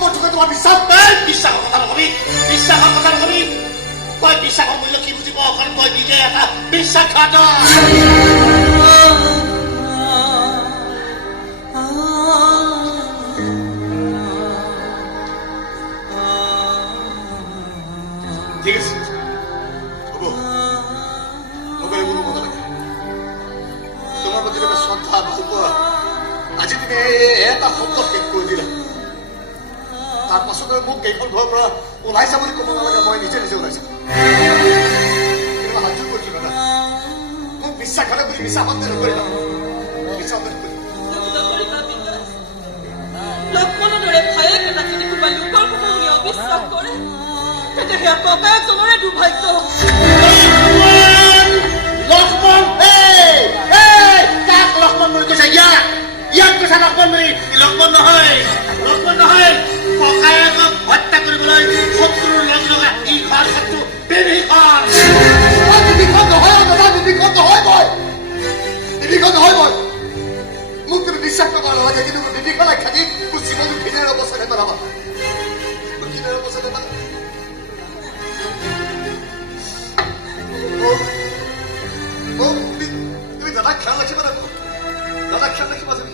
মই তোকে তোমাৰ বিশ্বাস বিশ্বাসৰ কথা নকবি বিশ্বাসৰ কথা নকবি তই বিশ্বাসৰ মূল্য কি বুজিব অকল তই নিজে এটা বিশ্বাসঘাতক ঠিক আছে হ'ব নকৰে কোনো কথা লাগে তোমাৰ প্ৰতি এটা শ্ৰদ্ধা ভাল পোৱা আজি তুমি এটা শব্দ শেষ কৰি দিলা তাৰ পাছত মোক কেইখন ঘৰৰ পৰা ওলাইছা বুলি ক'ব নালাগে মই নিজে নিজে ওলাইছো সাহায্য কৰিছো দাদা মোক বিশ্বাসঘাতক বুলি মিছা সন্দেহ নকৰিবা মিছা সন্দেহ নকৰিবা লক্ষ্মণৰ দৰে ভায়েক এটাকে কোনোবা লোকৰ কথা শুনি অবিশ্বাস কৰে তেতিয়া সেয়া ককায়েকজনৰে দুৰ্ভাগ্য লক্ষ্মণ কাক লক্ষ্মণ বুলি কৈছা ইয়াক কৈছা লক্ষ্মণ বুলি লক্ষ্মণ নহয় ককায়েকক হত্যা কৰিবলৈ শত্ৰুৰ লগ লগা ইখন শত্ৰু বিভীষণ নহয় মোক তুমি বিশ্বাস কৰিব নালাগে কিন্তু বিভীষণ আখ্যা দি মোৰ জীৱনটো ঘৃণাৰ অৱস্থালৈ পেলাবা ঘৃণাৰ অৱস্থালৈ পেলাবা তুমি দাদাক খেয়াল ৰাখিবা না দাদাক খেয়াল ৰাখিবা তুমি